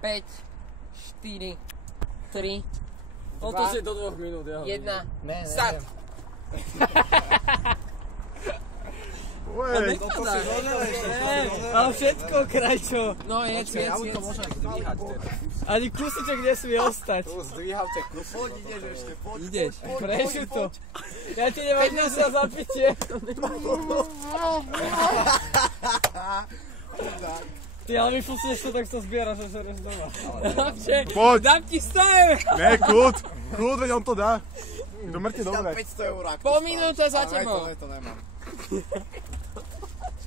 5, 4, 3, to si do 2 minút, ja. 1, start! Ale všetko, krajčo. No, jedz. Auto môžem zdvíhať teda. Ani kúsiček nesmie ostať. Tu zdvíhavte kus. Poď, ideš ešte, poď. Ideš, prešli to. Ja ti nemám dnes na zapitie. Ty, ale mi fúcneš to, tak to zbieraš a žereš doma. Poď. Dám ti 100 eur! Ne, kľud, veď on to dá. Do mŕte dobre. 500 eur. Pol minúta za tebou. Ale to nemám.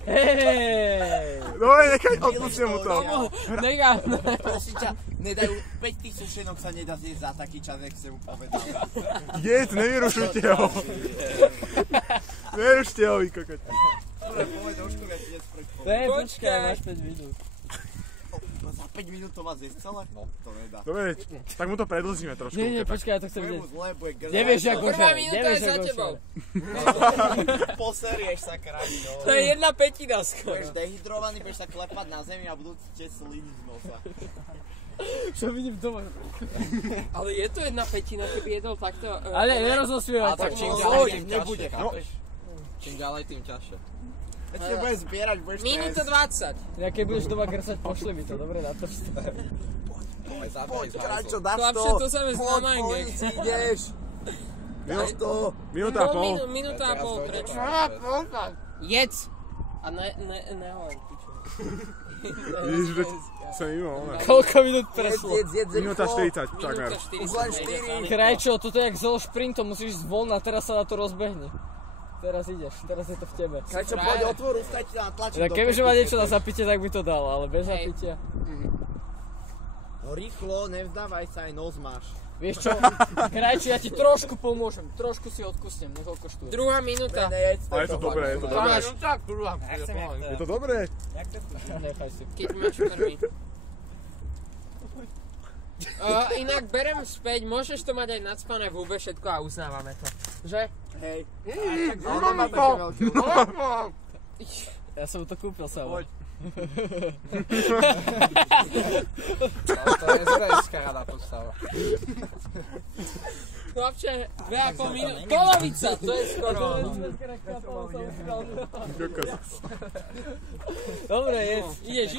Hej! Dobre, nechaj, odpustím mu to. Nechám. Prosím ťa, nedajú 5000 sušenok sa nedá zjesť za taký čas, jak ste mu povedal. Jedz, nevyrušujte ho. Nerušte ho, vy kokot. Dobre, povedz, ošku viac jedz preč. Počkaj, máš 5 minút. Za 5 minút to má zjesť celé? No, to nedá. Dobre, tak mu to predlžíme trošku. Nie, počkaj, ja to chcem vidieť. Zle bude grdať. Nevieš, ako Prvá žere, minúta nevieš, je za ako tebou. žere. Poserieš sa kráľo. To je 1/5 skoro. Budeš dehydrovaný, budeš sa klepať na zemi a budú ti tieť sliny z nosa. Čo vidím doma? Ale je to 1/5, keby jedol takto... Ale nerozosmievaj. tak čím ďalej, tým nebude, chápeš? Čím ďalej, tým ťažšie. Keď si budeš zbierať, budeš Minúta 20. Ja keď budeš doma grsať, pošli mi to, dobre, na to. Poď, kráčo, dáš to. Chlapče, to sa vezme na injekci. Ideš. Dáš to. Minúta a pol. Minúta a pol, prečo? Jedz! A nehoď, pičo. Vidíš, že sa mimo, ne? Koľko minút preslo? Jedz, Minúta 40, takmer. Už len 4. Krajčo, toto je jak zo šprintom, musíš ísť von a teraz sa na to rozbehne. Teraz ideš, teraz je to v tebe. Kráčo, poď otvor, ustaj ti na tlačí. Kebyže má niečo na zapitie, tak by to dal, ale bez zapitia. No rýchlo, nevzdávaj sa, aj nos máš. Vieš čo, Krajčo, ja ti trošku pomôžem, trošku si odkusnem, nekoľko štúr. Druhá minúta. Ale je to dobré, je to dobré. Tak, Je to dobré. Nechaj si. keď máš prvý. Inak berem späť, môžeš to mať aj nacpané v hube všetko a uznávame to. Že? Hej. Ale nemá také veľké. Ja som to kúpil sám. To je zrejská rada postava. Chlapče, 2,5 minúty, polovica, to je skoro. Dobre, jedz. Ideš.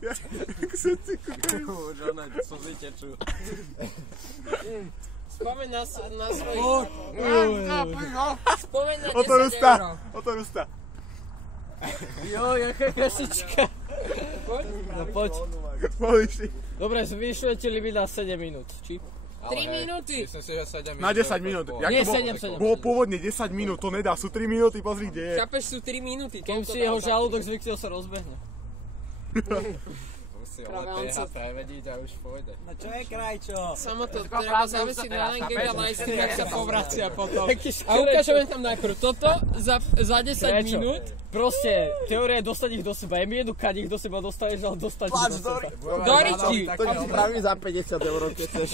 Jak sa ti kukajú. Už ona, slzy tečú. Spomeň na svojich... Spomeň na 10 O to rústa. Jo, jaká krasička. No poď. Poliši. Dobre, zvyšujete limit na 7 minút, či? 3 minúty. Myslím si, že 7 minút. Na 10 minút. Nie, 7. Bolo pôvodne 10 minút, to nedá, sú 3 minúty, pozri, kde je. Chápeš, sú 3 minúty. Kým si jeho žalúdok zvyknil, sa rozbehne. Musí ale TH prevediť a už pôjde. No čo je krajčo? Samo to treba zavesiť na Langek a Lajsky, tak sa povracia potom. A ukážeme tam najprv toto za 10 minút. Proste, teória je dostať ich do seba. Je mi jedno, kad ich do seba dostaneš, ale dostať ich do seba. Do riti. To ti spravím za 50 eur, keď chceš.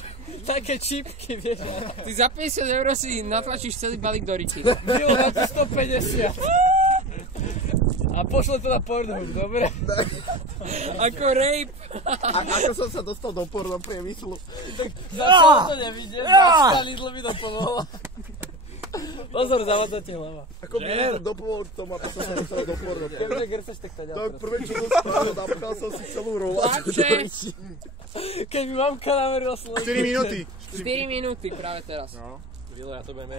Také čipky, vieš. Ty za 50 eur si natlačíš celý balík do riti. Milo, na 150. A pošle to na Pornhub, dobre? Ako rape. Ako som sa dostal do porno priemyslu? Za čo to nevidíš? Za Lidl mi to pomohla. Pozor, zavádza ti hlava. Ako by som dopomohol k tomu, aby som sa dostal do porno. Keďže grceš, tak ťa Tak prvé, čo som spravil, napchal som si celú roláčku do riči. Keď mi mamka namerila slovo. 4 minúty. 4 minúty práve teraz. Vilo, ja to budem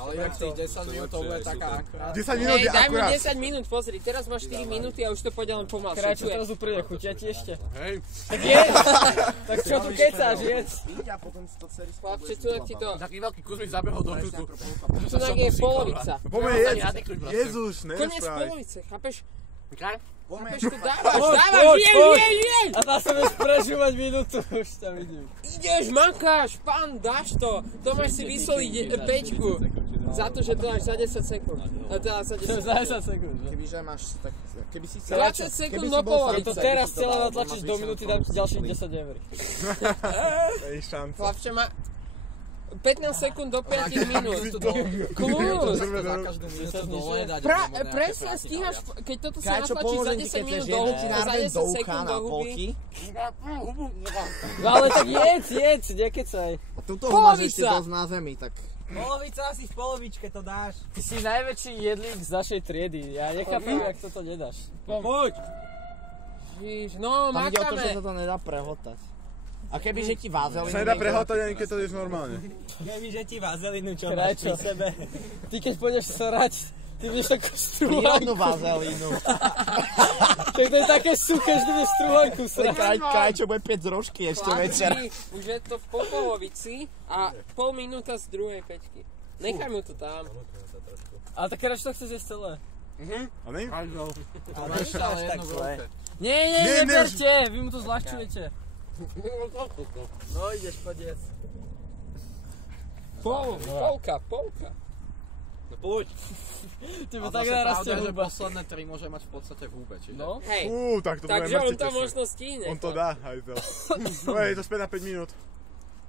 Ale jak tých 10 minút to bude taká akurát. 10 minút Hej, je daj mu akurát. 10 minút, pozri, teraz máš 4 minúty a už to pôjde len pomal. Krajčo, teraz upríde, chutia ti ešte. Hej. Tak jedz! Tak čo tu kecáš, jedz? A potom si to celý Chlapče, tu ti to... Taký veľký kus mi zabehol do tuku. Tu je polovica. Poďme jedz. Jezus, Koniec nerozprávaj. polovice, chápeš? Chápeš Tu dávaš, jej! A dá sa vieš prežívať minútu, už ťa vidím. Ideš, makáš, pán, dáš to. To máš si vysoliť peťku. Za to, že to dáš za 10 sekúnd. Teda za 10 sekúnd. Za 10 sekúnd. Kebyže máš tak... Keby si 20 sekúnd do A polovice. to teraz celé natlačíš do minúty, dám ti ďalších 10 eur. Ej, šanca. Chlapče, 15 sekúnd do 5 minút. Kľúč. Za každú minútu dole dať. Presne stíhaš, keď toto sa natlačí za 10 minút do huby, za 10 sekúnd do huby. Ale tak jedz, nekecaj. Tuto ho máš ešte dosť na zemi, tak... Polovica asi v polovičke to dáš. Ty si najväčší jedlík z našej triedy. Ja nechápem, jak toto nedáš. Poď. No, Tam ide o to, že makáme. sa to nedá prehotať. A kebyže ti vázelinu... Sa nedá prehotať ani keď to ješ normálne. Kebyže ti vazelinu, čo máš pri sebe. Ty keď pôjdeš srať, ty budeš takú Prírodnú strúhanku. vázelinu. Tak to je také suché, že ty budeš strúhanku srať. Krajčo bude 5 z rožky ešte večer. Už je to po polovici a pol minúta z druhej peťky. Nechaj mu to tam. Ale tak radšej to chceš jesť celé. A ne? Máš ale jednu v ruke. Nie, neberte, vy mu to zľahčujete. No ideš, poď jesť. Polka. No poď. Tebe A tak zase narastie pravda, že huba. posledné 3 môže mať v podstate v húbe, čiže... No. Hej, Tak to bude takže on mŕte to tesne. možno stíhne. On to dá, aj to. No je to späť na 5 minút.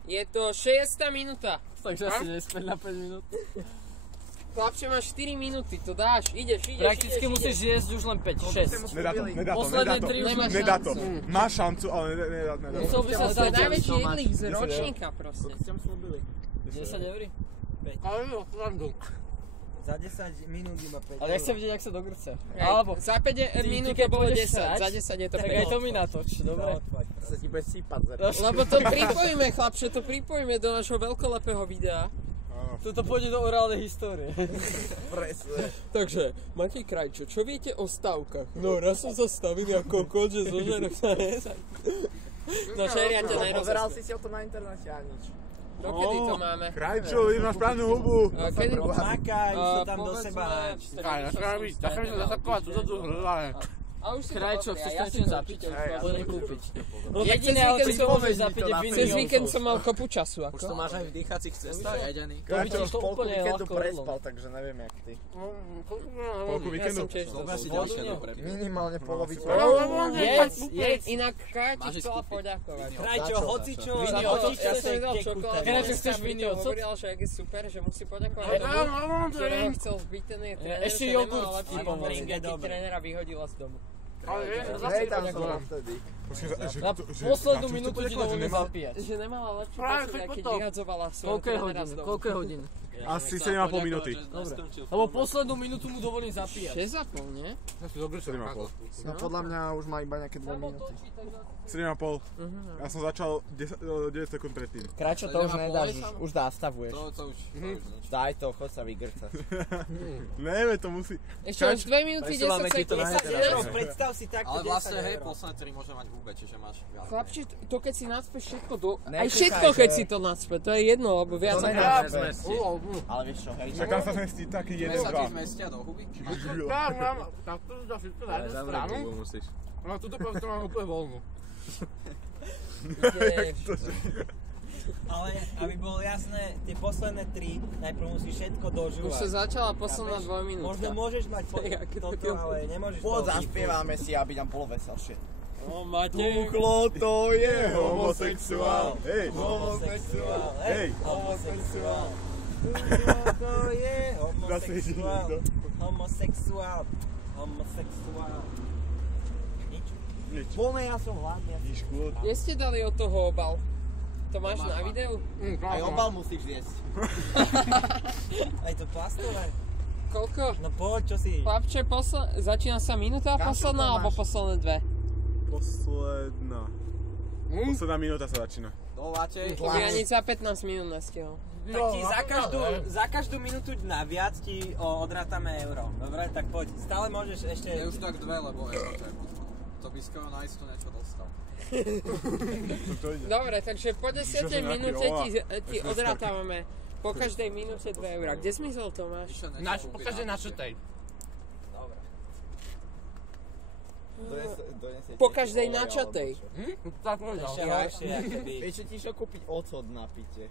Je to 6. minúta. Takže asi nespäť na 5 minút. Chlapče, máš 4 minúty, to dáš, ideš. Prakticky musíš jesť už len 5, 6. Nedá Posledné to. 3 už Nemáš Nedá to. šancu. Má šancu, ale nedá to. Musel by sa To je stať najväčší máš. jedlík z ročníka proste. 10 eur. Za 10 minút iba 5. Ale ja chcem vidieť, jak sa dogrce. Hej, Alebo, za 5 minút to keď bolo pôjdeš 10, srať, za 10 je to tak 5. aj to mi natoč, dobre? Sa ti bude sípať zem. Lebo to pripojíme, chlapče, to pripojíme do našho veľkolepého videa. Toto pôjde do orálnej histórie. Presne. Takže, Matej Krajčo, čo viete o stavkách? No, raz som sa stavil ako kokot, že zožerok sa nezaj. No, šeria ťa Pozeral najrozostne. si o to na internete a nič. Dokedy to máme? Krajčo, vidíš, máš právnu hubu. Kedy? Makaj, už to tam do seba háč. A už si Krajčo, chceš to ešte zapiť? Poďme kúpiť. No Ja tak cez víkend som môžeš zapiť to na vinný Cez Johnson. víkend som mal kopu času, Už to ako? máš aj v dýchacích cestách jedený. vidíš Krajčo, to polku úplne víkendu ľahko prespal, takže neviem jak ty. Polku Ja víkendu. som tiež to Dobre si zvládol. ďalšie dobre. Minimálne polovicu. Jedz. Inak Krajči chcela poďakovať. Krajčo, hocičo, Za za to, to, ja som nedal čokoládu. Krajčo, chceš vinný ocot? Hovorila, že ak je super, že musí poďakovať tomu, ktorého chcel zbyť ten je tréner, Ešte že jogurt nemal lepší ti pomôže. ring, a ti trénera vyhodila z domu. Hej, tam som bol vtedy. Na poslednú minútu ti dovolím zapíjať. Že nemala lepší pocit, a keď vyhadzovala svojho Koľko je trénera hodín? z domu. Koľko je hodín? Asi 7,5 minúty. Lebo poslednú minútu mu dovolím zapíjať. 6,5, nie? 7,5. No podľa mňa už má iba nejaké 2 minúty. 7,5. Ja som začal 9 sekúnd predtým. Krajčo, to už nedáš, už nastavuješ. To už Daj to, chod sa vygrcať. Neviem, to musí... Ešte už 2 minúty 10 sekúnd. Predstav si takto ale 10 vlastne, hej, eur. posledné 3 môže mať v hube, čiže máš viac. Chlapči, to keď si nacpeš všetko do... Aj Nekúkaj, všetko, keď že- si to nacpe, to je jedno, lebo viac To ako... nedáš zmesti. Ale vieš čo, hej, Však tam sa zmestí taký Dve 1, sa ti 2. zmestia do huby? No tuto proste mám úplne voľnú. Ale aby bolo jasné, tie posledné 3, najprv musíš všetko Už sa dožúvať. začala posledná Chápeš? 2 minútka. Možno môžeš mať toto, ale nemôžeš Poď to zaspievame si, aby tam bolo veselšie. No, Matej. Kuchlo to je homosexuál. Hej, Homosexuál, hej. Homosexuál. Kuchlo to je Zase ide homosexuál. niekto. Homosexuál. Homosexuál. Nič. Nič. Voľne, ja som hladný. Nič, kľud. Kde ste dali od toho obal? To máš na videu? Aj obal musíš zjesť. Aj to plastové. Koľko? No poď, čo si? Chlapče, začína sa minúta Kam posledná, to máš? alebo posledné 2? Posledná minúta sa začína. Dovoláte? To by ani za 15 minút nestihol. Tak ti za každú minútu naviac ti odrátame euro. Dobre, tak poď. Stále môžeš ešte... Je už tak 2, lebo euro to je možno. To by skoro na isto niečo dostal. Dobre, takže po 10 Čo, že nejaký minúte ola? ti odrátavame po každej minúte 2 eurá. Kde zmizol Tomáš? Pokaždé na šutej. Po každej načatej. Ešte horšie, akoby. Vieš, ti išlo kúpiť ocot na pite.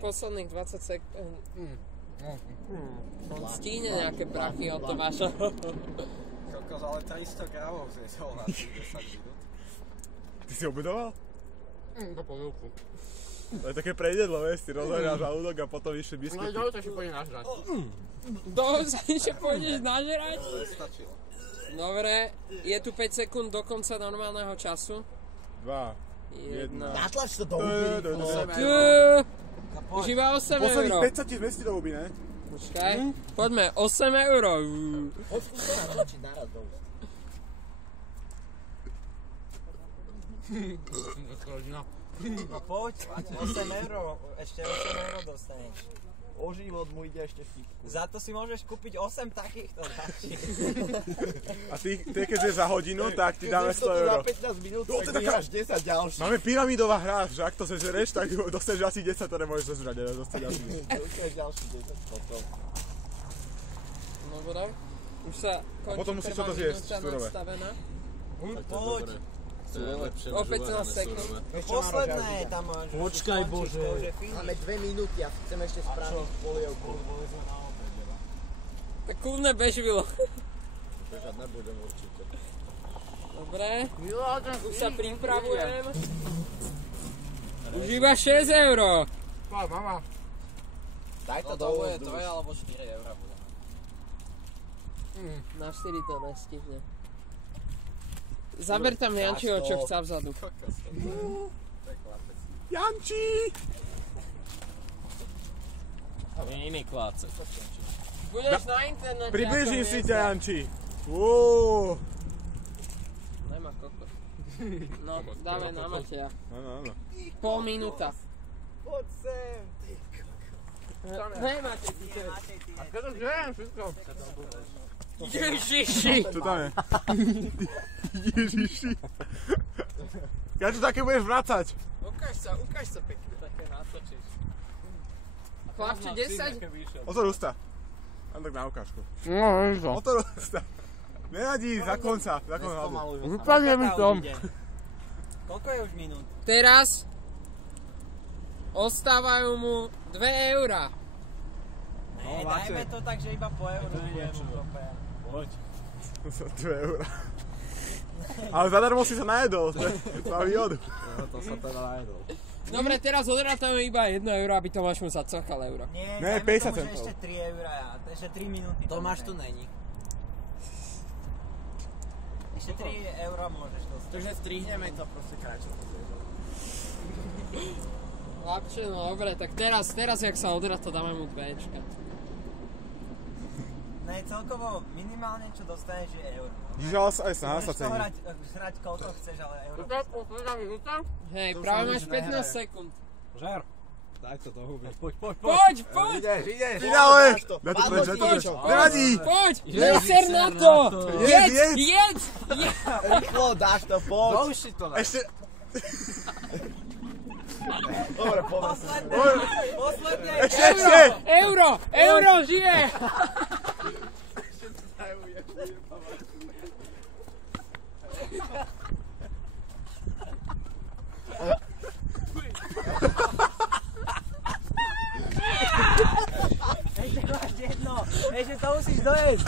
Posledných 20 sekúnd. On stíne nejaké prachy od Tomáša. Kokos, ale 300 gramov zjesol na tých 10 minút. Ty si obedoval? Do ponuku. To je také prejedlo, vieš, ty rozhľadáš žalúdok a potom vyšli biskvity. No, to si pôjde nažrať. Toho sa ešte pôjdeš nažerať? Dobre, je tu 5 sekúnd do konca normálneho času. 2, 1. Natlač to do huby. Už iba 8 Posledných euro. 5 sa ti zmestí do huby, ne? Počkaj, poďme, 8 euro. Skúste natlačiť naraz do úst. No poď, 8 euro, ešte 8 euro dostaneš. O život mu ide ešte vtip. Za to si môžeš kúpiť 8 takýchto hráčí. A ty keďže za hodinu, tak ti dáme 100 euro. Za 15 minút, tak vyhráš 10 ďalších. Máme pyramidová hra, že ak to zežereš, tak dostaneš asi 10, to nemôžeš zežrať, ale dostaneš asi 10. Dostaneš ďalších 10 potom. Dobre, už sa končí potom musíš prvá toto zjesť, minúta surové. nastavená. Poď. O 15 sekúnd. Posledné tam môžeš. Počkaj, Bože. Máme 2 minúty a chcem ešte spraviť polievku. Tak kľudne bež, Vilo. Bežať nebudem určite. Dobre, už sa pripravujem. Už iba 6 euro. Mama. Daj to do bude úst. 2 alebo 4 eurá bude. Na 4 to nestihne. Zaber tam Jančiho, čo chce vzadu. Janči! Iný kláce. Budeš na internete. Približím ako si hviezda. ťa, Janči. Uuu. Nemá kokos. No, dáme na Mateja. Áno. Pol minúta. Poď sem. Nemáte ty to. A keď to žejem všetko. Ježiši. Čo tam je? Ježiši. Ja tu také budeš vracať. Ukáž sa pekne. Také natočíš. Chlapče, 10. Otvor ústa. Mám tak na ukážku. No, to. Otvor ústa. Nevadí, zakon sa. Zakon hľadu. Vypadne mi to. Koľko je už minút? Teraz ostávajú mu 2 eurá. Ne, dajme to tak, že iba po euro. Poď. Za 2 eurá. Ale zadarmo si sa najedol. To má výhodu. To sa teda najedol. Dobre, teraz odrátame iba 1 euro, aby Tomáš mu zacokal euro. Nie, Ne, dajme 50 tomu, že centov. ešte 3 eurá, ešte 3 minúty. Tomáš tu není. Ešte 3 eurá môžeš dostať. Takže strihneme to proste kráčo. Chlapče, no dobre, tak teraz jak sa odráta, dáme mu 2 ečka. Ne, celkovo minimálne čo dostaneš je euro. Žiaľ sa aj snáha sa Môžeš to cení. hrať koľko chceš, ale euro. Hej, práve máš 15 sekúnd. Žer. Daj to do huby. Poď. Poď! Ideš. Finále! Daj to preč, daj to preč. Nevadí! Poď! Neser na to! Jedz! Jedz! Rýchlo, dáš to, poď. Už si to daj. Ešte... Dobre, povedz. Posledné! Ešte! Euro žije! Ešte máš jedno! Ešte to musíš dojesť!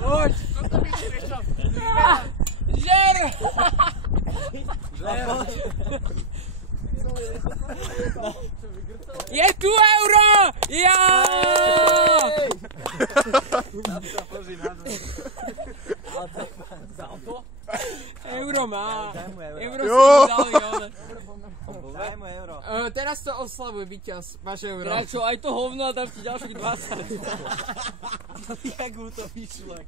Poď! Žer! Je tu euro! Ja! Euro má. Euro Jo! si dali, ale... Daj mu euro. Teraz to oslavuj, víťaz. Máš euro. Čo, aj to hovno a dám ti ďalších 20. Jak mu to vyšlo?